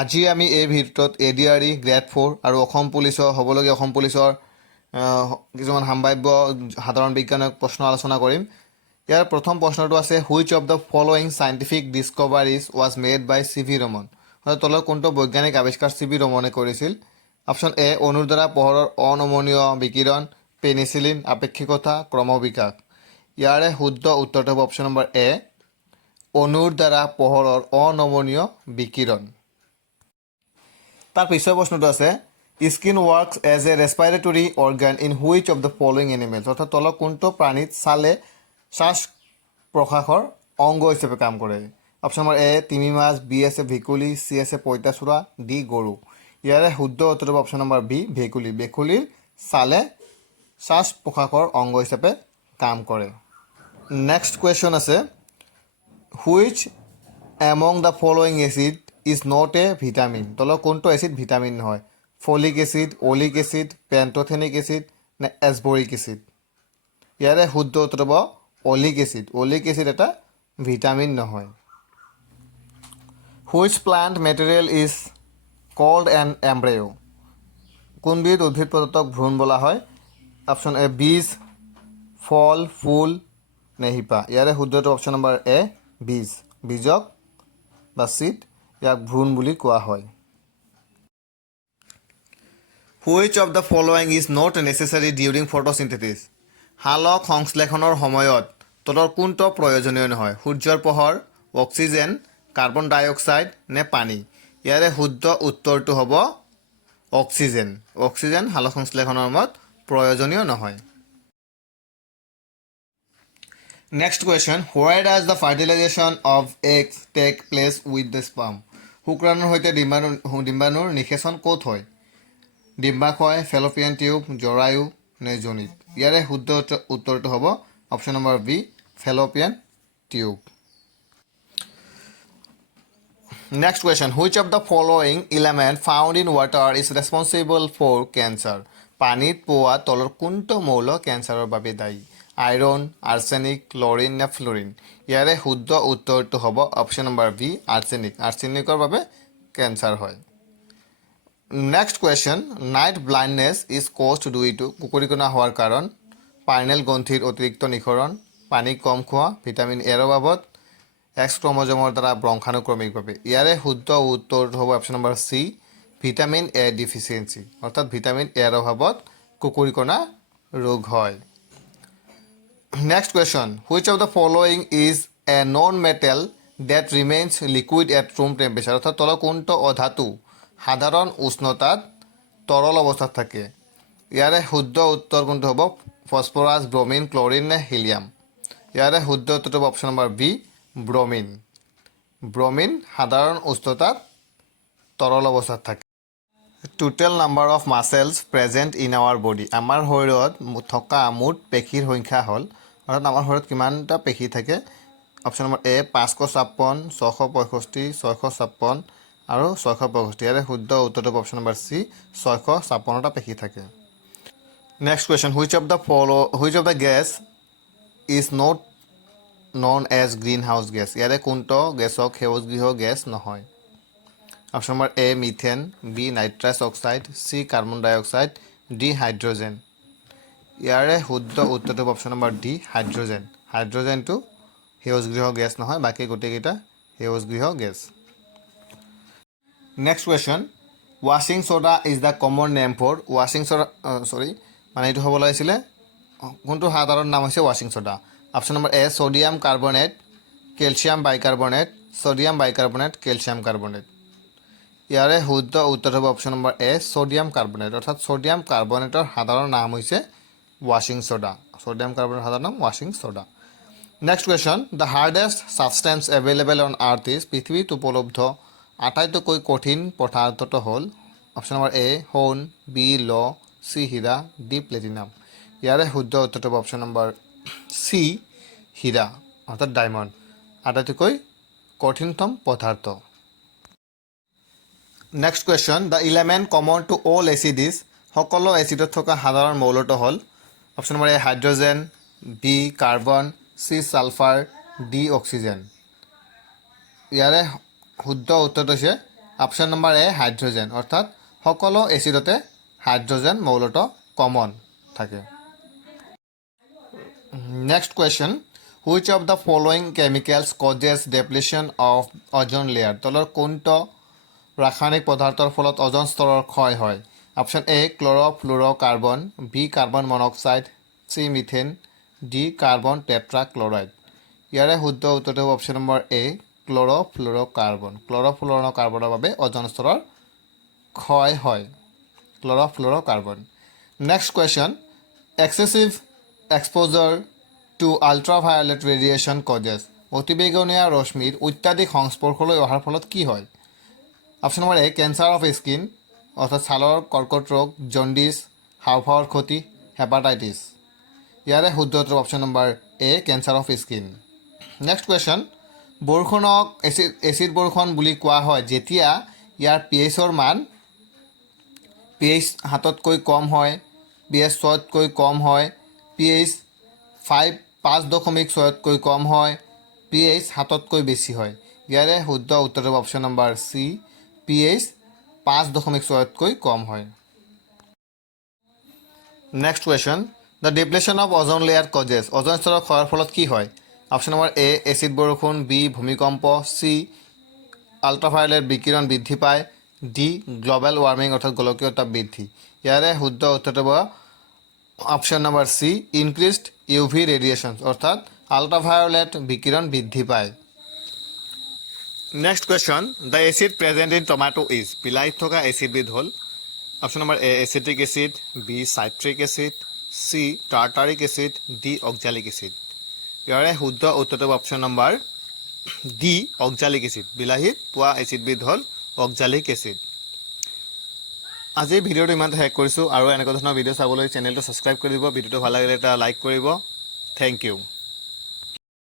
আজি আমি এই ভিডিঅ'ত ADRE গ্ৰেড 4 আৰু অসম পুলিচৰ হ'বলগীয়া অসম পুলিচৰ কিছুমান সম্ভাৱ্য সাধাৰণ বিজ্ঞানৰ প্ৰশ্ন আলোচনা কৰিম। ইয়াৰ প্ৰথম প্ৰশ্নটো আছে which of the following scientific discoveries was made by CV Raman. তলৰ কোনটো বৈজ্ঞানিক আৱিষ্কাৰ CV ৰমনে কৰিছিল? অপশ্যন এ অণুৰ দ্বাৰা পোহৰৰ অনমনীয় বিকিৰণ, পেনিচিলিন, আপেক্ষিকতা, ক্ৰমবিকাশ। ইয়াৰে শুদ্ধ উত্তৰটো হ'ব অপশ্যন নম্বৰ এ অণুৰ দ্বাৰা পোহৰৰ অনমনীয় বিকিৰণ। তাৰ পিছৰ প্ৰশ্নটো আছে skin works as a respiratory organ in which of the following animals. অৰ্থাৎ তলৰ কোনটো প্ৰাণীত ছালে শ্বাস প্ৰশ্বাসৰ অংগ হিচাপে কাম কৰে? অপশ্যন নম্বৰ এ তিমি মাছ, বি আছে ভেকুলী, চি আছে পঁইতাচোৰা, ডি গৰু। ইয়াৰে শুদ্ধ উত্তৰ হ'ব অপশ্যন নম্বৰ বি ভেকুলী। ভেকুলীৰ ছালে শ্বাস প্ৰশ্বাসৰ অংগ হিচাপে কাম কৰে। নেক্সট কুৱেশ্যন আছে which among the following acid is not a vitamin. তলৰ কোনটো এচিড ভিটামিন নহয়? Folic acid, oleic acid, pantothenic acid নে এছবৰিক এচিড। ইয়াৰে শুদ্ধ উত্তৰ হ'ব অলিক এচিড। অলিক এচিড এটা ভিটামিন নহয়। Which plant material is called an embryo. কোনবিধ উদ্ভিদ প্ৰদত্তক ভ্ৰূণ বোলা হয়? অপশ্যন এ বীজ, ফল, ফুল নে শিপা। ইয়াৰে শুদ্ধটো অপশ্যন নম্বৰ এ বীজ। বীজক বা চিড ইয়াক ভ্ৰূণ বুলি কোৱা হয়। Which of the following is not necessary during photosynthesis. সালোক সংশ্লেষণৰ সময়ত তলৰ কোনটো প্ৰয়োজনীয় নহয়? সূৰ্যৰ পোহৰ, অক্সিজেন, কাৰ্বন ডাই অক্সাইড নে পানী। ইয়াৰে শুদ্ধ উত্তৰটো হ'ব অক্সিজেন। অক্সিজেন সালোক সংশ্লেষণৰ সময়ত প্ৰয়োজনীয় নহয়। Next question why does the fertilisation of eggs take place with the sperm. শুক্ৰাণুৰ সৈতে ডিম্বাণুৰ নিষেচন ক'ত হয়? ডিম্বাশয়, ফেলোপিয়ান টিউব, জৰায়ু নে যোনিত। ইয়াৰে শুদ্ধ উত্তৰটো হ'ব option number B Fallopian tube. Next question which of the following element found in water is responsible for cancer. পানীত পোৱা তলৰ কোনটো মৌল কেঞ্চাৰৰ বাবে দায়ী? আইৰণ, আৰ্ছেনিক, ক্লৰিন নে ফ্লৰিন। ইয়াৰে শুদ্ধ উত্তৰটো হ'ব অপশ্যন নম্বৰ বি আৰ্ছেনিক। আৰ্ছেনিকৰ বাবে কেঞ্চাৰ হয়। Next question night blindness is caused due to কুকুৰীকণা হোৱাৰ কাৰণ? পাৰ্নেল গ্ৰন্থিৰ অতিৰিক্ত নিঃসৰণ, পানী কম খোৱা, ভিটামিন এৰ অভাৱত, এক্স ক্ৰমজমৰ দ্বাৰা ব্ৰংশানুক্ৰমিকভাৱে। ইয়াৰে শুদ্ধ উত্তৰটো হ'ব option number C vitamin A deficiency. অৰ্থাৎ ভিটামিন এৰ অভাৱত কুকুৰীকণা ৰোগ হয়। Next question which of the following is a non metal that remains liquid at room temperature. অৰ্থাৎ তলৰ কোনটো অধাতু সাধাৰণ উষ্ণতাত তৰল অৱস্থাত থাকে? ইয়াৰে শুদ্ধ উত্তৰ কোনটো হ'ব? ফছফৰাছ, ব্ৰমিন, ক্লৰিন নে হিলিয়াম। ইয়াৰে শুদ্ধ উত্তৰটো হ'ব option number B bromine. Bromine সাধাৰণ উষ্ণতাত তৰল অৱস্থাত থাকে। Total number of muscles present in our body. আমাৰ শৰীৰত থকা মুঠ পেশীৰ সংখ্যা হ'ল অৰ্থাৎ আমাৰ শৰীৰত কিমানটা পেশী থাকে? অপশ্যন নম্বৰ এ 556, 665, 656 আৰু 665। ইয়াৰে শুদ্ধ উত্তৰটো হ'ব অপশ্যন নম্বৰ চি 656টা পেশী থাকে। Next question which of the gas is not known as green house gas. ইয়াৰে কোনটো গেছক সেউজগৃহ গেছ নহয়? অপশ্যন নম্বৰ এ methane, B nitrous oxide, C carbon ডাই অক্সাইড, ডি হাইড্ৰজেন। ইয়াৰে শুদ্ধ উত্তৰটো হ'ব অপশ্যন নম্বৰ ডি হাইড্ৰজেন। হাইড্ৰজেনটো সেউজগৃহ গেছ নহয়, বাকী গোটেইকেইটা সেউজগৃহ গেছ। নেক্সট কুৱেশ্যন ৱাশ্বিং soda is the common name for ৱাশ্বিং ছ'ডা মানে এইটো হ'ব লাগিছিলে কোনটো সাধাৰণ নাম হৈছে ৱাশ্বিং soda? Option number A sodium carbonate, calcium bicarbonate, sodium bicarbonate, calcium carbonate. ইয়াৰে শুদ্ধ উত্তৰ হ'ব option number A sodium carbonate. অৰ্থাৎ ছ'ডিয়াম কাৰ্বনেটৰ সাধাৰণ নাম হৈছে ৱাশ্বিং ছ'ডা। ছ'ডিয়াম কাৰ্বনেটৰ সাধাৰণ নাম ৱাশ্বিং soda. Next question the hardest substance available on earth is. পৃথিৱীত উপলব্ধ আটাইতকৈ কঠিন পদাৰ্থটো হ'ল অপশ্যন নম্বৰ এ সোণ, বি ল, চি হীৰা, ডি প্লেটিনাম। ইয়াৰে শুদ্ধ উত্তৰটো হ'ব অপশ্যন নম্বৰ চি হীৰা অৰ্থাৎ ডায়মণ্ড আটাইতকৈ কঠিনতম পদাৰ্থ। Next question the element common to all acid is. সকলো এচিডত থকা সাধাৰণ মৌলটো হ'ল option number A hydrogen, B carbon, C sulphur, D oxygen. ইয়াৰে শুদ্ধ উত্তৰটো হৈছে অপশ্যন নম্বৰ এ হাইড্ৰজেন, অৰ্থাৎ সকলো এচিডতে হাইড্ৰজেন মৌলটো কমন থাকে। Next question, which of the following chemicals causes depletion of ozone layer? তলৰ কোনটো ৰাসায়নিক পদাৰ্থৰ ফলত অজন স্তৰৰ ক্ষয় হয়? Option A chlorofluorocarbon, B carbon monoxide, C methane, D carbon tetrachloride. ইয়াৰে শুদ্ধ উত্তৰটো হ'ব অপশ্যন নম্বৰ এ ক্ল'ৰ'ফ্লুৰ'কাৰ্বন। ক্ল'ৰ'ফ্লুৰ'কাৰ্বনৰ বাবে অজন স্তৰৰ ক্ষয় হয়, chlorofluorocarbon. Next question, excessive exposure to ultraviolet radiation causes? অতিবেঙুনীয়া ৰশ্মিৰ অত্যাধিক সংস্পৰ্শলৈ অহাৰ ফলত কি হয়? Option number A cancer of skin, অৰ্থাৎ ছালৰ কৰ্কট ৰোগ, জণ্ডিছ, হাওঁফাওৰ ক্ষতি, হেপাটাইটিছ। ইয়াৰে শুদ্ধ উত্তৰ option number A cancer of skin. Next question, বৰষুণক এচিড বৰষুণ বুলি কোৱা হয় যেতিয়া ইয়াৰ pH-ৰ মান pH 7তকৈ কম হয়, pH 6তকৈ কম হয়, pH 5.6তকৈ কম হয়, pH 7তকৈ বেছি হয়। ইয়াৰে শুদ্ধ উত্তৰ হ'ব অপশ্যন নম্বৰ চি pH 5.6তকৈ কম হয়। Next question, the depletion of ozone layer causes? Ozone স্তৰৰ ক্ষয়ৰ ফলত কি হয়? অপশ্যন নম্বৰ এ এচিড বৰষুণ, বি ভূমিকম্প, চি আল্ট্ৰাভায়লেট বিকিৰণ বৃদ্ধি পায়, ডি গ্ল'বেল ৱাৰ্মিং অৰ্থাৎ গোলকীয় উত্তাপ বৃদ্ধি। ইয়াৰে শুদ্ধ উত্তৰটো হ'ব option number C increased UV radiation, অৰ্থাৎ আল্ট্ৰাভায়লেট বিকিৰণ বৃদ্ধি পায়। Next question, the acid present in tomato is? বিলাহীত থকা এচিডবিধ হ'ল option number A acetic acid, B citric acid, C tartaric acid, D oxalic acid. ইয়াৰে শুদ্ধ উত্তৰটো option number D oxalic acid. বিলাহীত পোৱা এচিডবিধ হ'ল অক্সালিক এচিড। আজিৰ ভিডিঅ'টো ইমানতে শেষ কৰিছোঁ। আৰু এনেকুৱা ধৰণৰ ভিডিঅ' চাবলৈ চেনেলটো ছাবস্ক্ৰাইব কৰি দিব। ভিডিঅ'টো ভাল লাগিলে এটা লাইক কৰিব। Thank U.